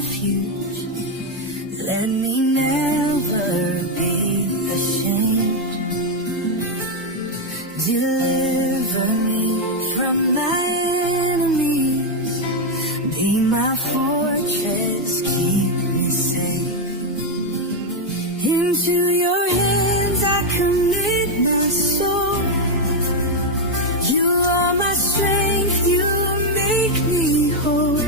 refuge. Let me never be ashamed. Deliver me from my enemies. Be my fortress, keep me safe. Into your hands I commit my soul. You are my strength, you make me whole.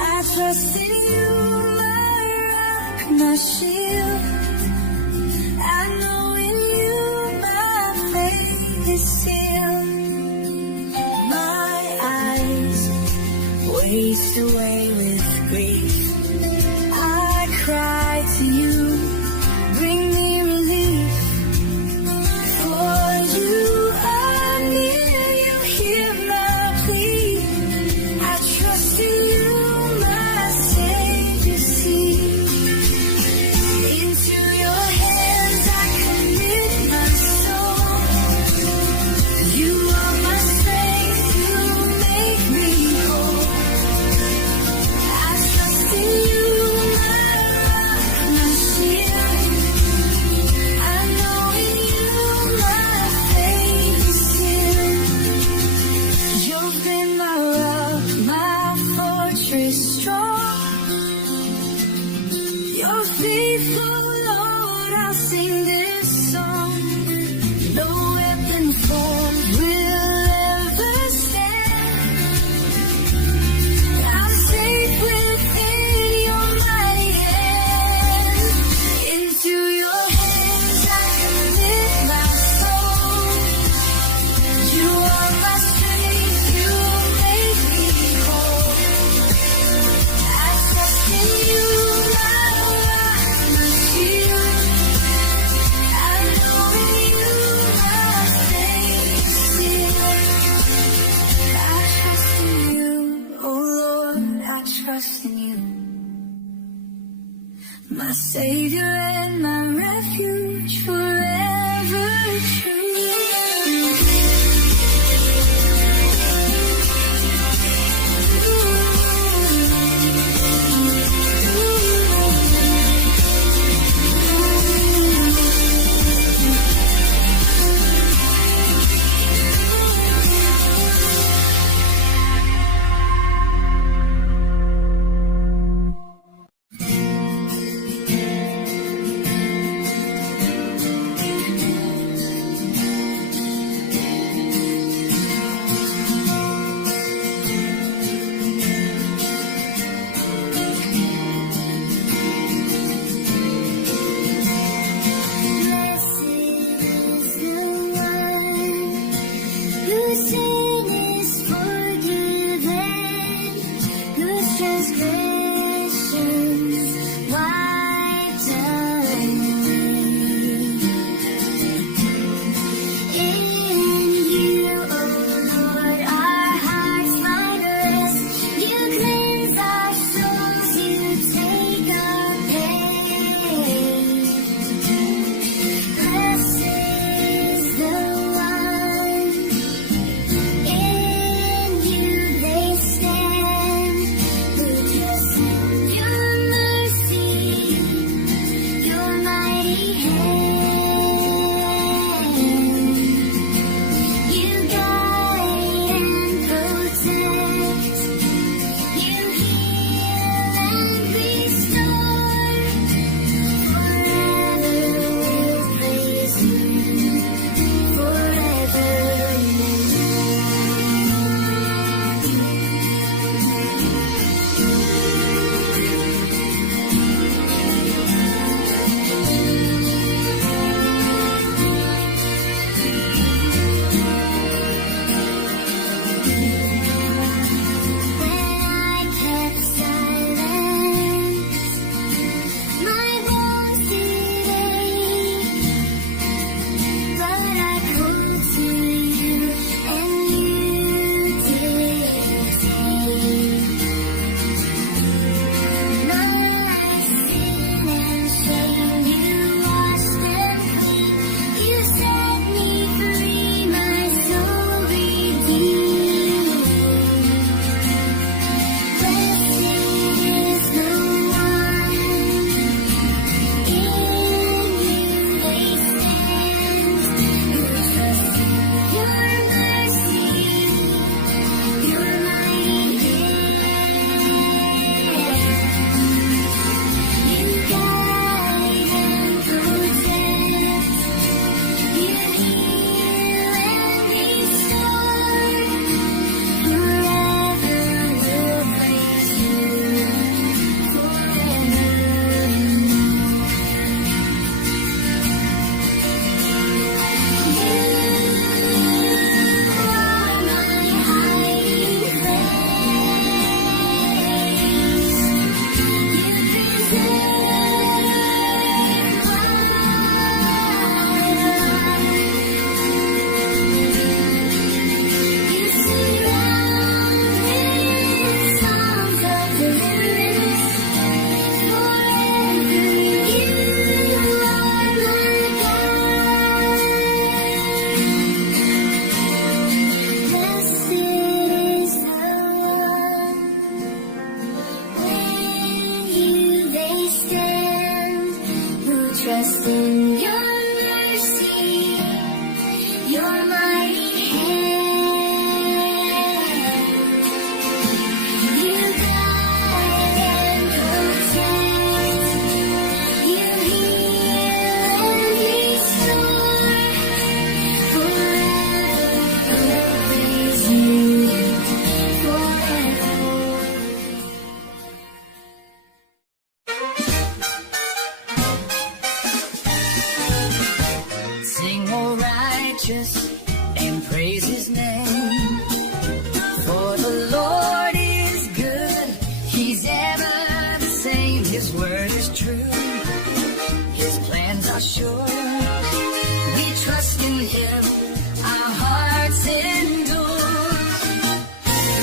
I trust in you, my rock, my shield. I know in you my faith is sealed. My eyes waste away with grief. I cry to you, bring me relief. For you are near, you hear my plea. I trust in you, my Savior, see. Into your hands I commit my soul. You are my strength, you make me whole. I trust in you, my rock, my shield. I know in you my faith is sealed. You've been my rock, my fortress strong. You're faithful, Lord, I'll sing this song. No weapon formed will ever stand. I'm safe within your mighty hand. Into your hands I commit my soul. You are my strength, you make me whole. I trust in you, my rock, my shield. I know in you my faith is sealed. I trust in you, oh Lord, I trust in you. My Savior and my refuge forever true. rest in your mercy, your mighty hand. You guide and protect, you heal and restore. Forever we'll praise you, forever. Sing, O righteous, and praise his name. For the Lord is good, he's ever the same. His word is true, his plans are sure. We trust in him, our hearts endure.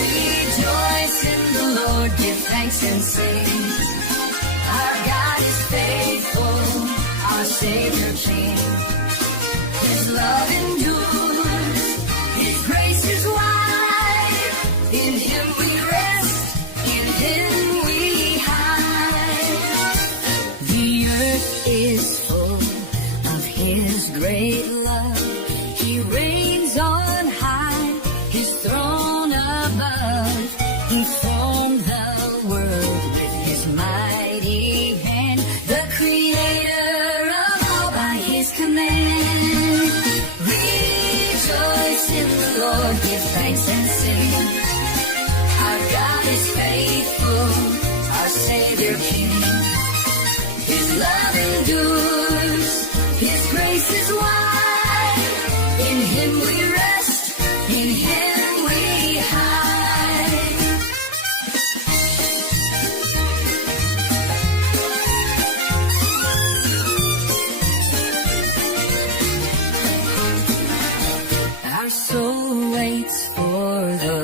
Rejoice in the Lord, give thanks and sing. Our God is faithful, our Savior King. His love endures, his grace is wide. In him we rest, in him we hide. The earth is full of his great love. He reigns on high, his throne above. He formed the world with his mighty hand, the creator of all by his command. Rejoice in the Lord, give thanks and sing. Our God is faithful, our Savior King. His love endures, his grace is wide. In him we rest, in him we hide. Our soul waits for the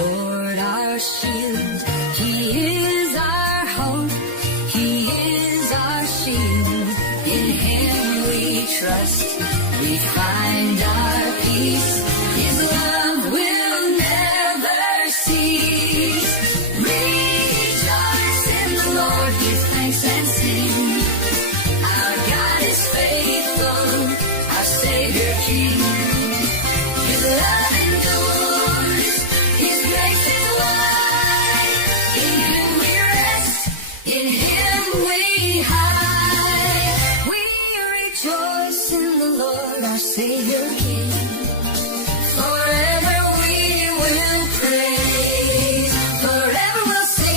Lord, our shield. He is our hope, he is our shield. In him we trust, we find our peace. His love will never cease. Rejoice in the Lord, give thanks and sing. Our God is faithful, our Savior King. His love endures, his grace is wide. In him we rest, in him we hide. We rejoice in the Lord, our Savior King. Forever we will praise, forever we'll sing.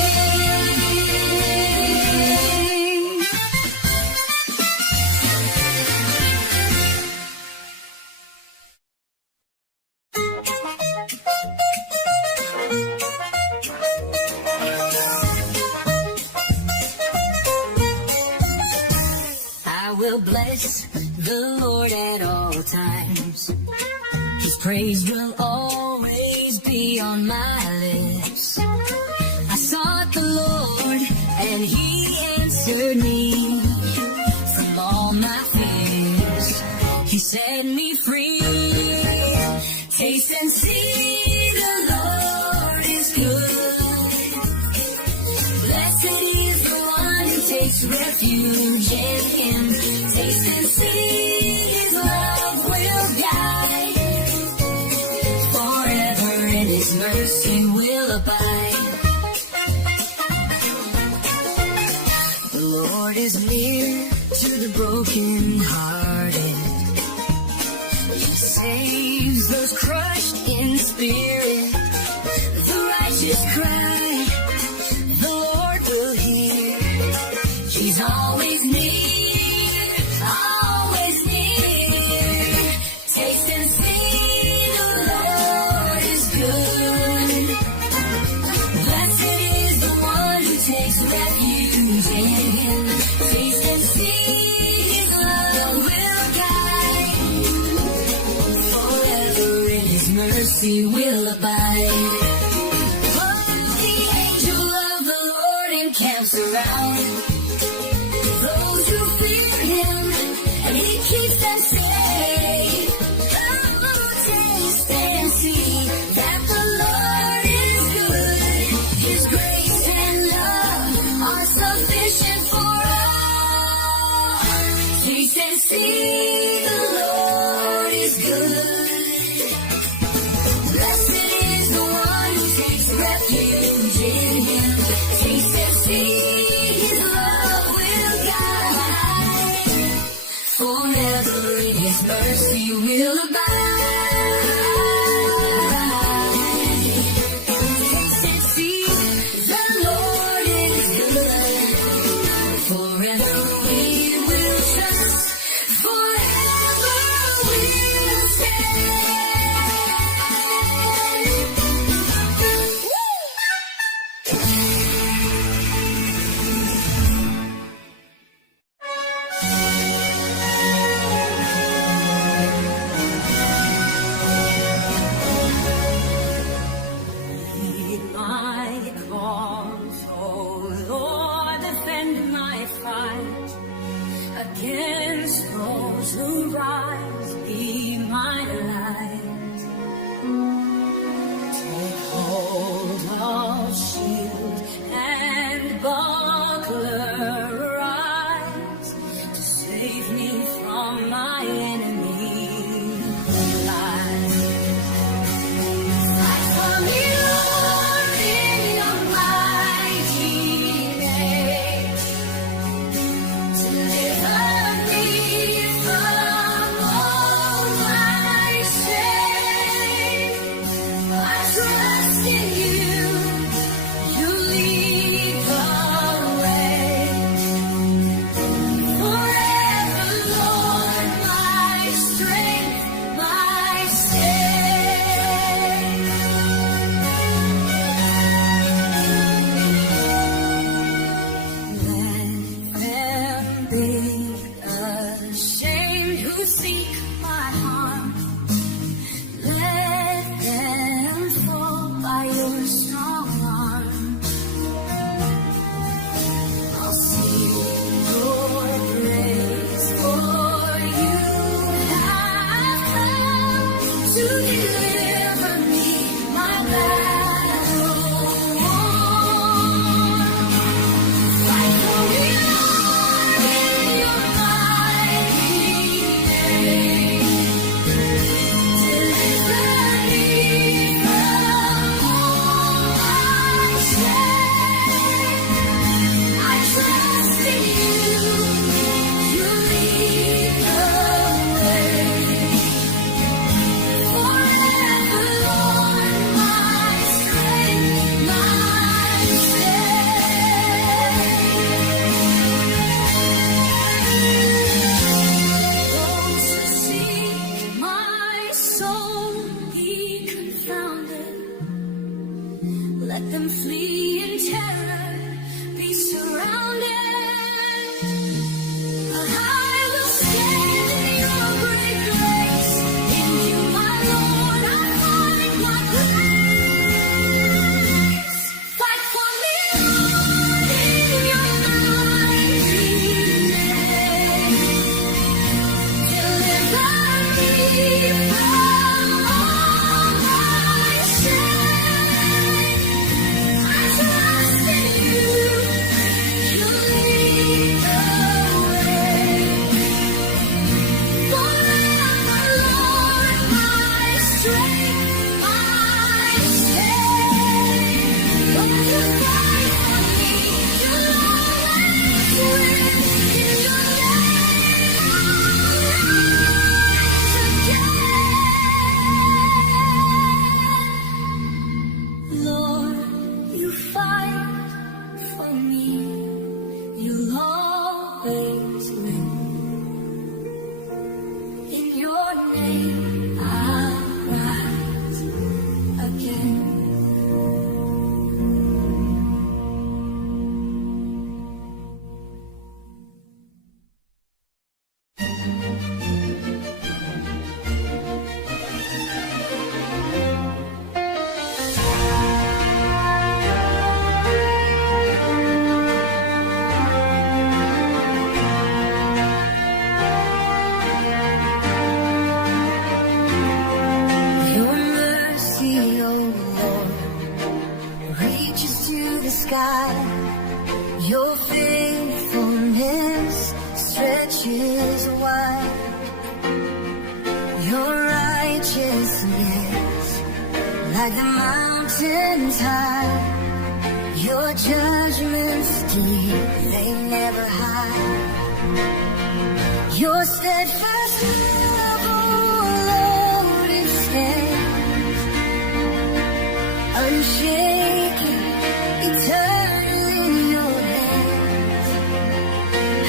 I will bless the Lord at all times. His praise will always be on my lips. I sought the Lord and he answered me. From all my fears, he set me free. Taste and see the Lord is good. Blessed is the one who takes refuge in him. Taste and see his love will guide. Forever in his mercy will abide. The Lord is near to the brokenhearted. He saves those crushed in spirit. The righteous cry, the Lord will hear. He's always near, always near. Taste and see the Lord is good. Blessed is the one who takes refuge in him. Taste and see his love will guide. Forever in his mercy will abide. Oh, the angel of the Lord encamps around those who fear him, and he keeps them safe. Oh, taste and see that the Lord is good. His grace and love are sufficient for all. mercy will abide. Taste and see the Lord is good. Forever we will trust. Forever we'll stand. Heed my cause, oh Lord, defend my fight. Against those who rise, be my light. Take hold of shield and buckler, rise to save me from my enemy's lies. Fight for me, Lord, in your mighty name. Deliver me from all my shame. I trust in you. You lead the way. Forever, Lord, my strength, my stay. Let them be ashamed who seek my harm. Let them fall by your strong arm. I'll sing your praise, for you have come to deliver me, my battle won. Fight for me, Lord, in your mighty name. Deliver me from all my shame. I trust in you. You lead the way. Forever, Lord, my strength, my stay. Those who seek my soul be confounded. Let them flee in terror, be surrounded. I will stand in your great grace. In you, my Lord, I find my place. Fight for me, Lord, in your mighty name. Deliver me from all my shame. I trust in you. You lead the way. Forever, Lord, my strength, my stay. Lord, you fight for me. You'll always win. In your name, Lord, you fight for me. You'll always win. In your name, I'll rise again. Your mercy, oh Lord, reaches to the sky. Your faithfulness stretches wide. Your righteousness, like the mountains high. Your judgments deep, they never hide. Your steadfast love, oh unshaken, eternal in your hands.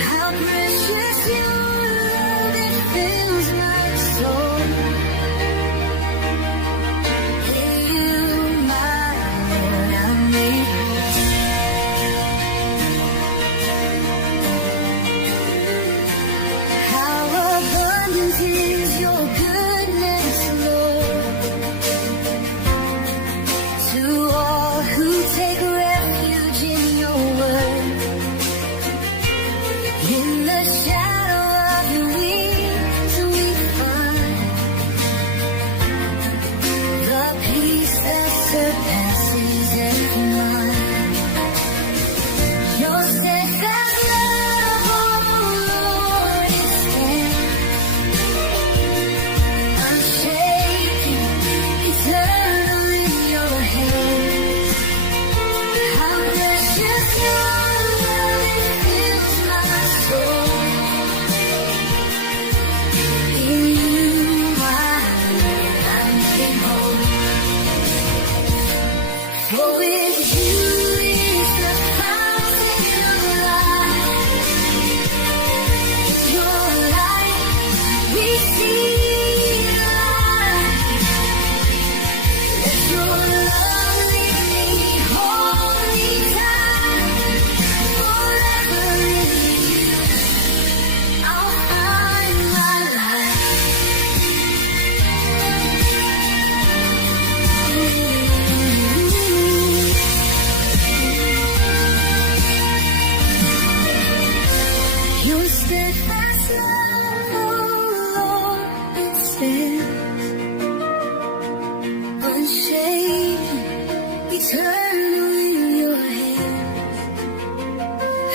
How precious your love, it fills my soul. In you, my Lord, I'm made whole. How abundant is your goodness, Lord, to all who take refuge in your word. In the shadow of your wings we find the peace that surpasses every mind. Your steadfast love, oh Lord, it stands unshaken, eternal in your hands. How precious your love, it fills my soul. In you, my Lord, I'm made whole. For with you is the fountain of life. Your light, we see light. Let your love lead me holy time. Forever in you, I'll find my life. Your steadfast love, oh Lord, it stands unshaken, eternal in your hands.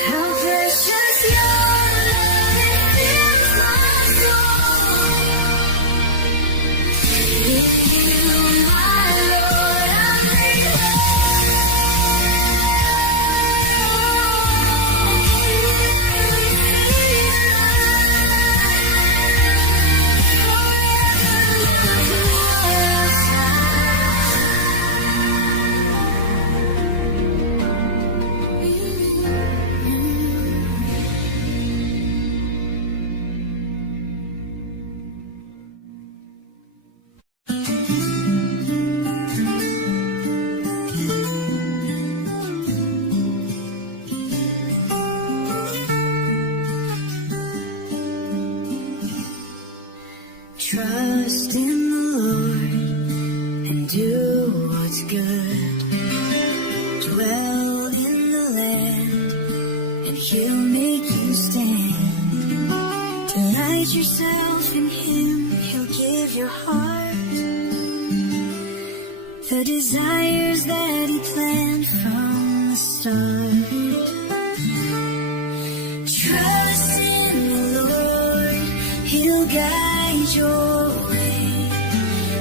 How precious your love, it fills my soul. In you, my Lord, I'm made Trust in the Lord and do what's good. Dwell in the land and He'll make you stand. Delight yourself in Him, He'll give your heart the desires that He planned from the start. Trust in the Lord, He'll guide your way.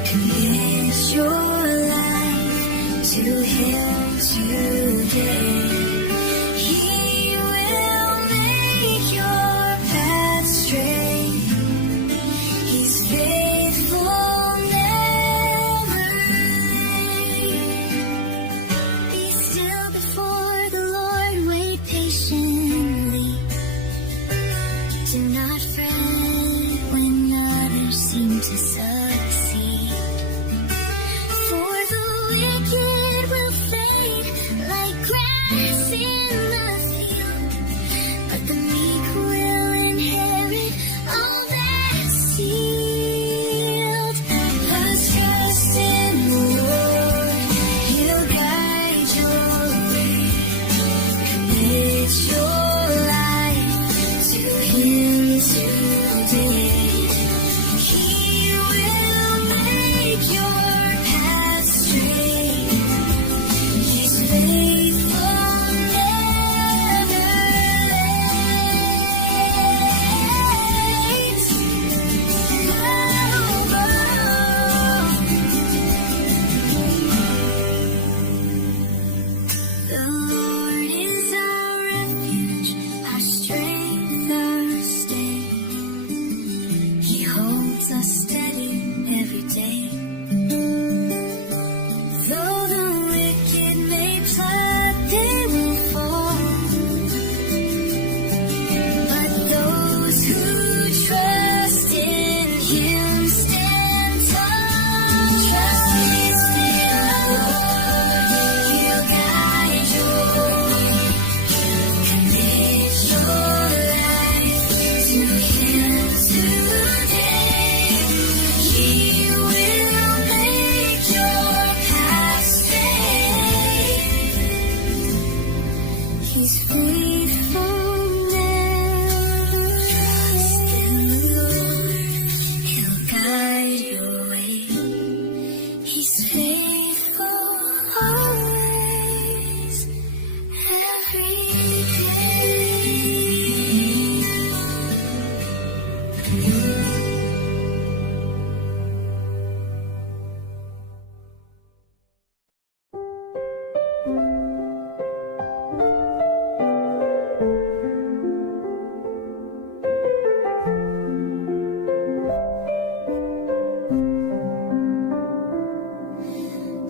Commit your life to Him today. He will make your path straight. He's faithful, never late. Be still before the Lord, wait patiently. Do not fret when others seem to succeed. For the wicked will fail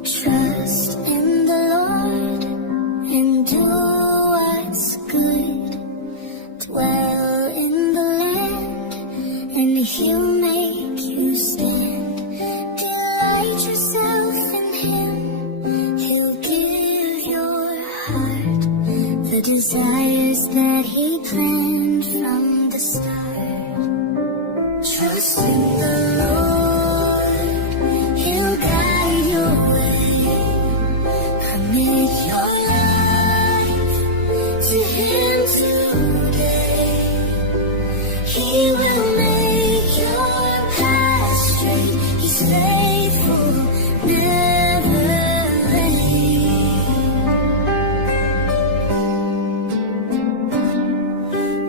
Trust in the Lord and do what's good. Dwell in the land and He'll make you stand. Delight yourself in Him. He'll give your heart the desires that He planned from the start. Trust in the Lord. He'll guide your way. Commit your life to Him today. He will make your path straight. He's faithful, never late.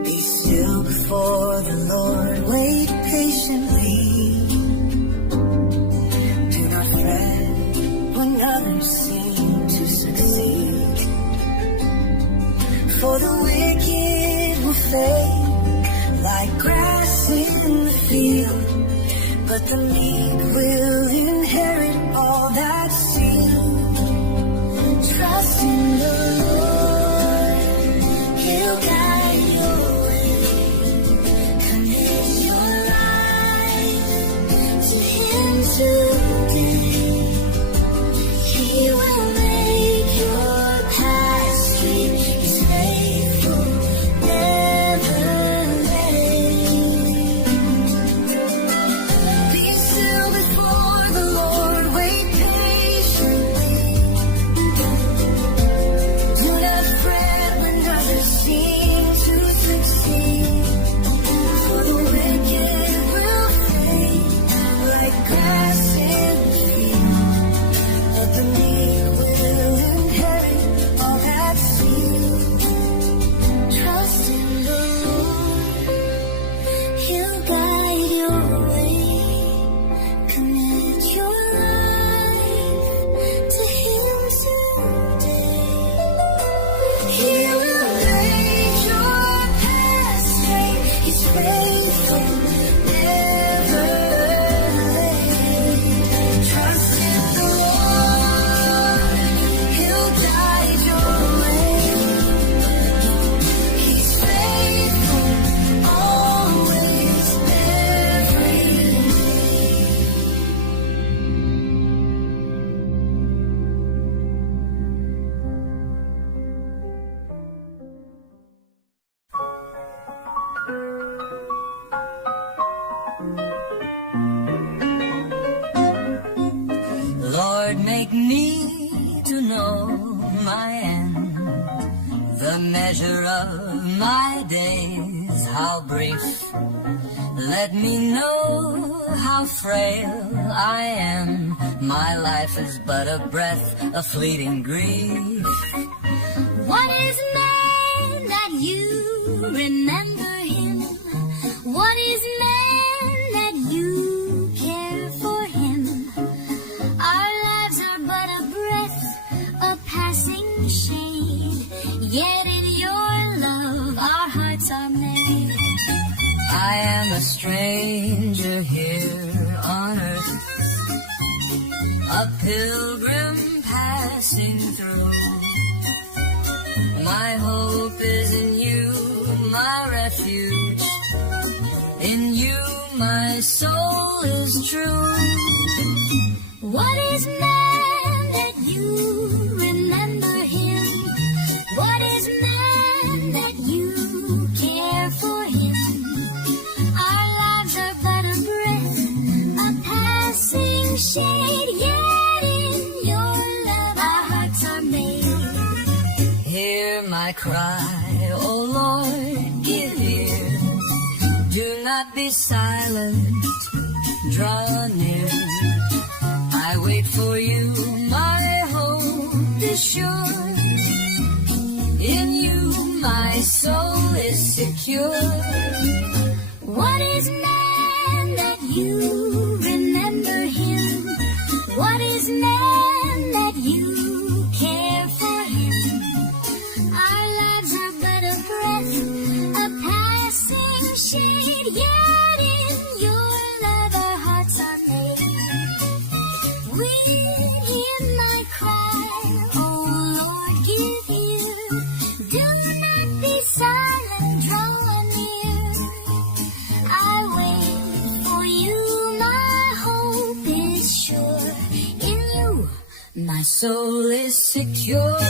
Be still before the Lord. Wait patiently. Do not fret when others seem to succeed. For the wicked will fade like grass in the field, but the meek will inherit all that's sealed. Trust in the Lord. He'll guide your way. Commit your life to Him today. He will make your path straight. He's faithful, never late. Be still before the Lord. Wait patiently. Do not fret when others seem to succeed. For the wicked will fade like grass in the field, but the meek will inherit all that's sealed. Trust in the Lord. He'll guide your way. Commit your life to Him today. He will make your path straight. He's faithful, never late. Trust in the Lord. He'll guide your way. He's faithful, always, every Lord, make me to know my end, the measure of my days, how brief. Let me know how frail I am. My life is but a breath, a fleeting grief. What is man that you remember him? What is man that you care for him? Our lives are but a breath, a passing shade. Yet in your love our hearts are made. I am a stranger here on earth, a pilgrim passing through. My hope is in you, my refuge. In you my soul is true. What is man that you remember him? What is man that you care for him? Our lives are but a breath, a passing shade. Yet in your love our hearts are made. Hear my cry, O Lord, give ear. Do not be silent, draw near. I wait for you, my hope is sure. In you my soul is secure. What is man that you remember him? What is man that you care for him? Our lives are but a breath, a passing shade, yet in your love our hearts are made. When hear my cry, oh Lord, give ear. Do not be silent, draw near. I wait for you, my hope is sure. In you, my soul is secure.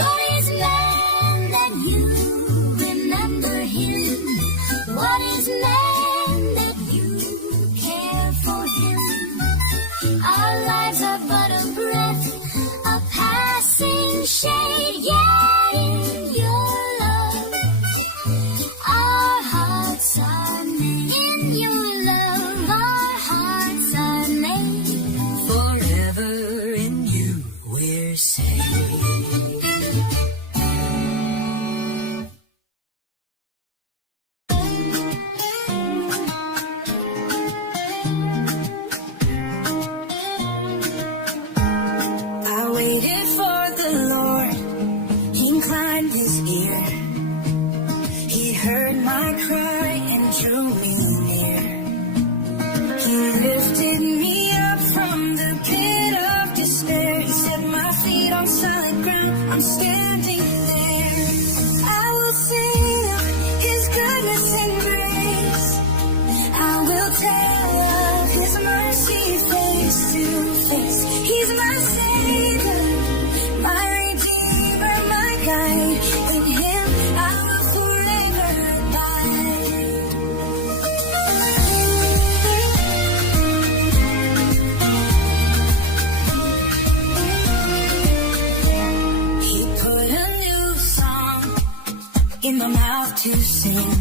What is man that you remember him? What is man that you care for him? Our lives are but a breath, a passing shade, yet in your love our hearts are made. In your love our hearts are made. Forever in you we're saved. I waited for the Lord, he inclined his ear. He heard my cry and drew me near. He lifted me up from the pit of despair. He set my feet on solid ground. I'm standing there. I will sing of his goodness and grace. I will tell of his mercy face to face. He's my Savior, my Redeemer, my guide. In him I will forever abide. He put a new song in my mouth to sing,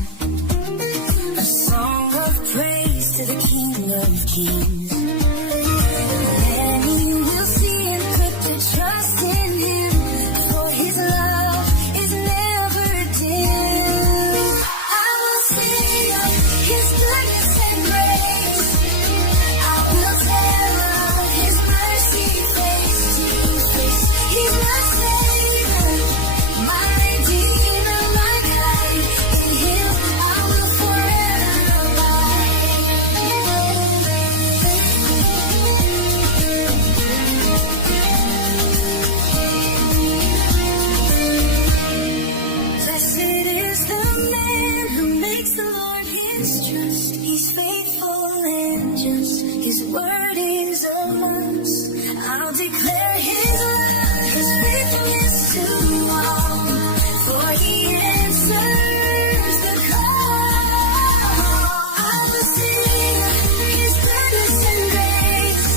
a song of praise to the King of Kings. Many will see and put their trust in him, for his love is never dim. I will sing of his goodness and grace. I will tell of his mercy face to face. He's my Savior, my Redeemer, my guide. In him I will forever abide. Blessed is the man who makes the Lord his trust. He's faithful and just. His word is a must. I'll declare his love, his faithfulness to all. For he answers the call. I will sing his goodness and grace.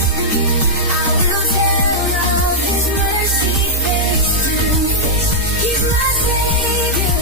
I will tell of his mercy face to face. He's my Savior,